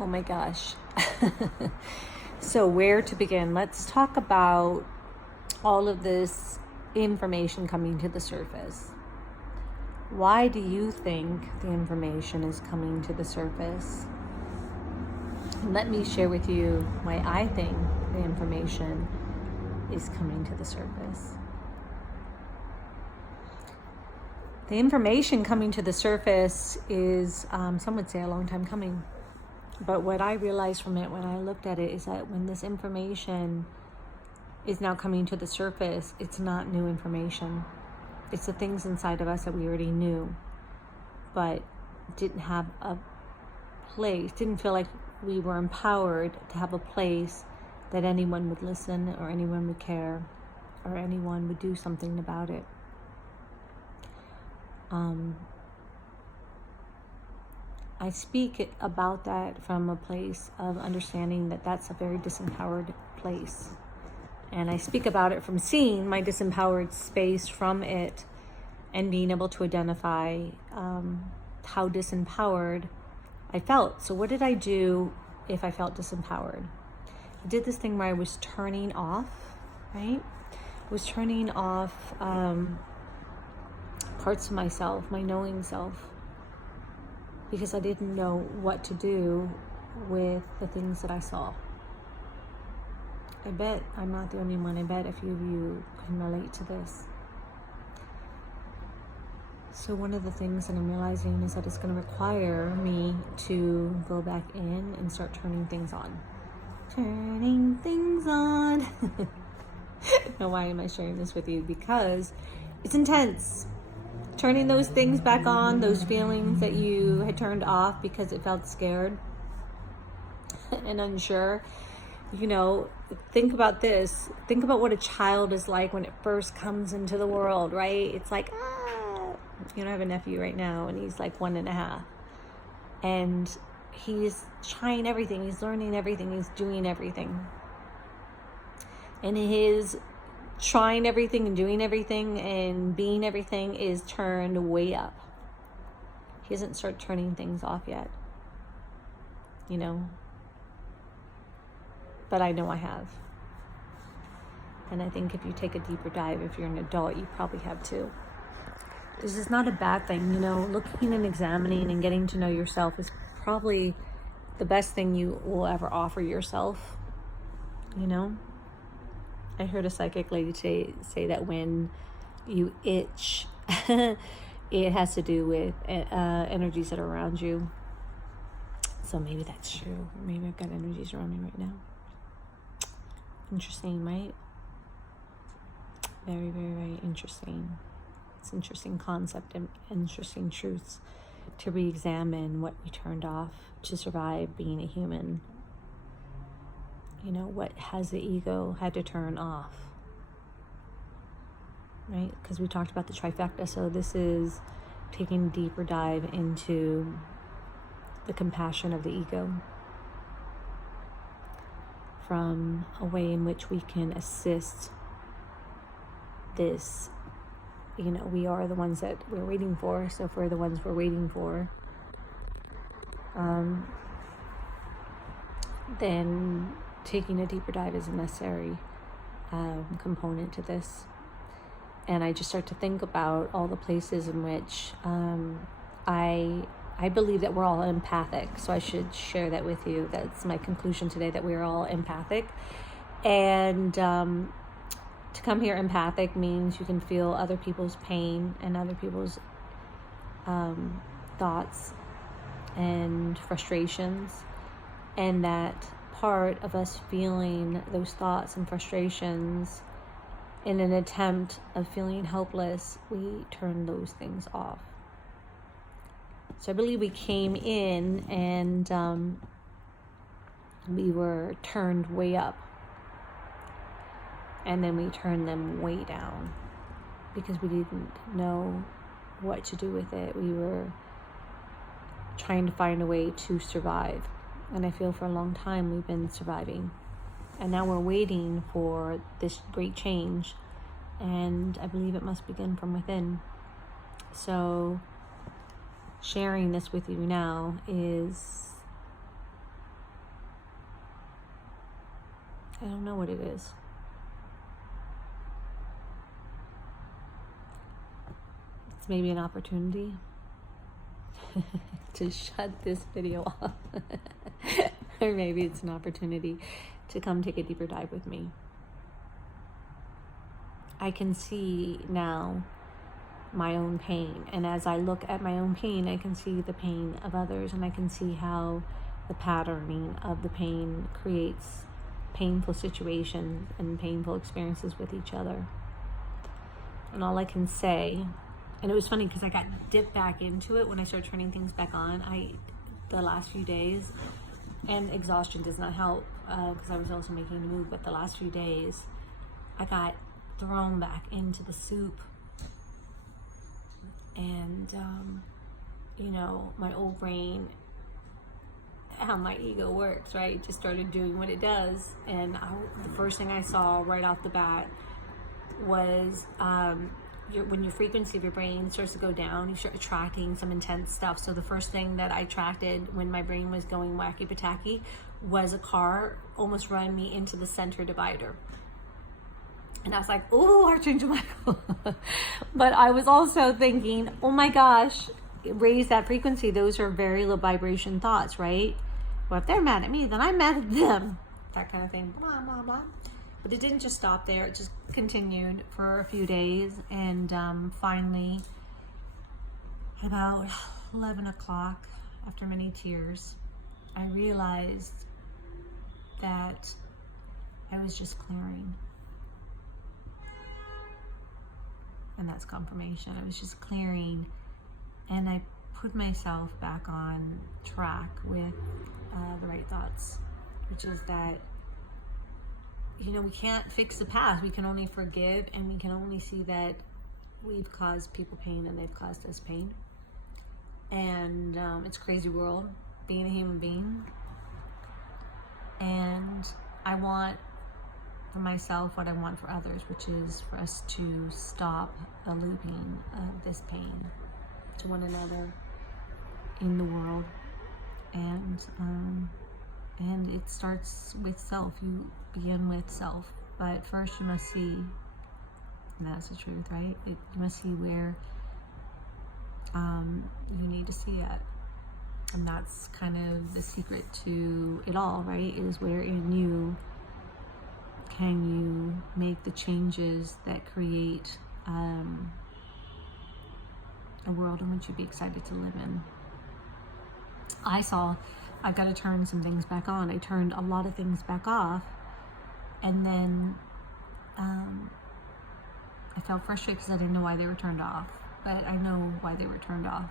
Oh my gosh. So where to begin? Let's talk about all of this information coming to the surface. Why do you think the information is coming to the surface? Let me share with you why I think the information is coming to the surface. The information coming to the surface is, some would say, a long time coming. But what I realized from it when I looked at it is that when this information is now coming to the surface, it's not new information. It's the things inside of us that we already knew, but didn't have a place, didn't feel like we were empowered to have a place that anyone would listen or anyone would care or anyone would do something about it. I speak about that from a place of understanding that that's a very disempowered place. And I speak about it from seeing my disempowered space from it and being able to identify how disempowered I felt. So what did I do if I felt disempowered? I did this thing where I was turning off, right? I was turning off parts of myself, my knowing self, because I didn't know what to do with the things that I saw. I bet I'm not the only one. I bet a few of you can relate to this. So one of the things that I'm realizing is that it's going to require me to go back in and start turning things on. Turning things on. Now, why am I sharing this with you? Because it's intense. Turning those things back on, those feelings that you had turned off because it felt scared and unsure. Think about this. Think about what a child is like when it first comes into the world, right? It's like, I have a nephew right now and he's like 1.5. And he's trying everything. He's learning everything. He's doing everything. And his trying everything and doing everything and being everything is turned way up. He hasn't started turning things off yet. But I know I have. And I think if you take a deeper dive, if you're an adult, you probably have too. This is not a bad thing, looking and examining and getting to know yourself is probably the best thing you will ever offer yourself, I heard a psychic lady say that when you itch, it has to do with energies that are around you. So maybe that's true. Maybe I've got energies around me right now. Interesting, right? Very, very, very interesting. It's an interesting concept and interesting truths to re-examine what we turned off to survive being a human. What has the ego had to turn off, right? Because we talked about the trifecta. So this is taking a deeper dive into the compassion of the ego, from a way in which we can assist this. We are the ones that we're waiting for. So if we're the ones we're waiting for, then taking a deeper dive is a necessary component to this. And I just start to think about all the places in which I believe that we're all empathic. So I should share that with you. That's my conclusion today, that we're all empathic. And to come here empathic means you can feel other people's pain and other people's thoughts and frustrations. And that part of us feeling those thoughts and frustrations, in an attempt of feeling helpless, we turn those things off. So I believe we came in and we were turned way up, and then we turned them way down because we didn't know what to do with it. We were trying to find a way to survive. And I feel for a long time we've been surviving. And now we're waiting for this great change. And I believe it must begin from within. So sharing this with you now is I don't know what it is. It's maybe an opportunity to shut this video off. Or maybe it's an opportunity to come take a deeper dive with me. I can see now my own pain, and as I look at my own pain, I can see the pain of others, and I can see how the patterning of the pain creates painful situations and painful experiences with each other. And all I can say, and it was funny because I got dipped back into it when I started turning things back on. The last few days, and exhaustion does not help because I was also making the move, but the last few days I got thrown back into the soup. And my old brain, how my ego works, right, just started doing what it does. And the first thing I saw right off the bat was when your frequency of your brain starts to go down, you start attracting some intense stuff. So the first thing that I attracted when my brain was going wacky pataki was a car almost running me into the center divider. And I was like, oh, Archangel Michael. But I was also thinking, oh my gosh, raise that frequency. Those are very low vibration thoughts, right? Well, if they're mad at me, then I'm mad at them. That kind of thing, blah, blah, blah. But it didn't just stop there. It just continued for a few days. And finally, about 11 o'clock, after many tears, I realized that I was just clearing. And that's confirmation. I was just clearing, and I put myself back on track with the right thoughts, which is that, we can't fix the past. We can only forgive, and we can only see that we've caused people pain and they've caused us pain. And it's a crazy world, being a human being. And I want for myself what I want for others, which is for us to stop a looping of this pain to one another in the world. And it starts with self. You begin with self, but first you must see, and that's the truth, right? You must see where you need to see it. And that's kind of the secret to it all, right? Is where in you can you make the changes that create a world in which you'd be excited to live in. I've got to turn some things back on. I turned a lot of things back off, and then I felt frustrated because I didn't know why they were turned off, but I know why they were turned off.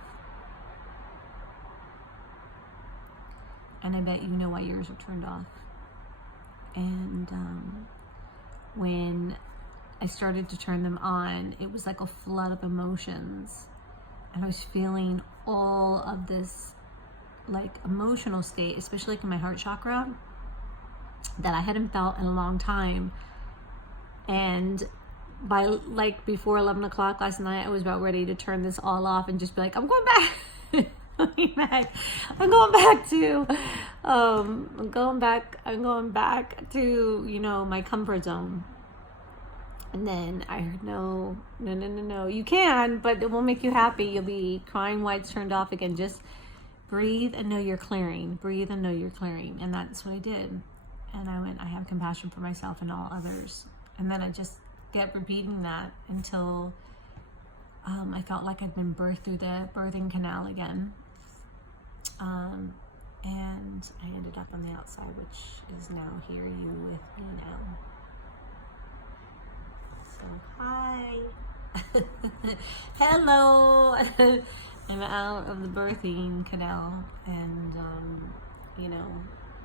And I bet you know why yours are turned off. And when I started to turn them on, it was like a flood of emotions. And I was feeling all of this emotional state, especially in my heart chakra, that I hadn't felt in a long time. And by before 11 o'clock last night, I was about ready to turn this all off and just be like, I'm going back. I'm going back to my comfort zone. And then I heard, no, you can, but it won't make you happy. You'll be crying while it's turned off again. Just breathe and know you're clearing. Breathe and know you're clearing. And that's what I did. And I went, I have compassion for myself and all others. And then I just kept repeating that until I felt like I'd been birthed through the birthing canal again. And I ended up on the outside, which is now here, you with me now. So, hi. Hello. I'm out of the birthing canal, and,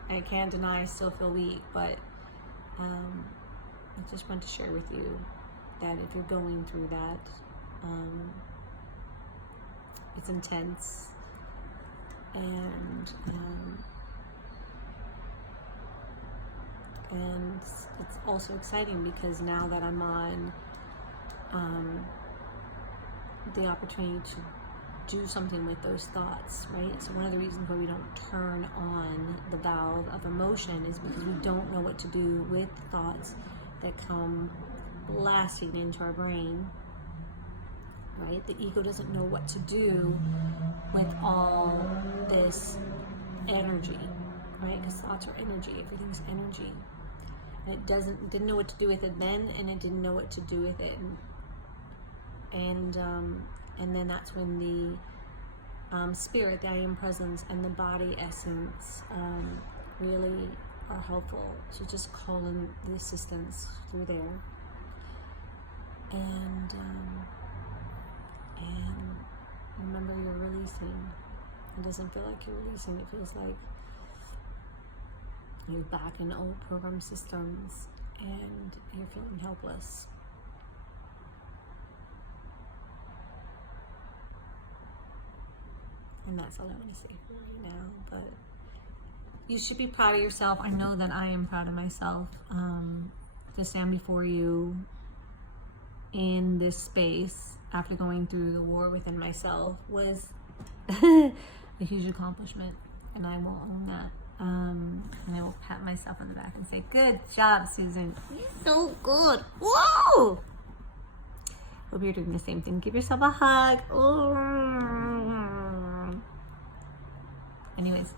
I can't deny I still feel weak, but I just want to share with you that if you're going through that, it's intense, and it's also exciting because now that I'm on the opportunity to do something with those thoughts, right? So one of the reasons why we don't turn on the valve of emotion is because we don't know what to do with thoughts that come blasting into our brain, right? The ego doesn't know what to do with all this energy, right? Because thoughts are energy, everything's energy. And it didn't know what to do with it then, and it didn't know what to do with it. And then that's when the spirit, the I am presence, and the body essence really are helpful. So just call in the assistance through there. And remember, you're releasing. It doesn't feel like you're releasing. It feels like you're back in old program systems and you're feeling helpless. And that's all I want to say for right now. But you should be proud of yourself. I know that I am proud of myself to stand before you in this space after going through the war within myself was a huge accomplishment, and I will own that. And I will pat myself on the back and say, good job, Susan. You're so good. Whoa! Hope you're doing the same thing. Give yourself a hug. Oh. Anyways,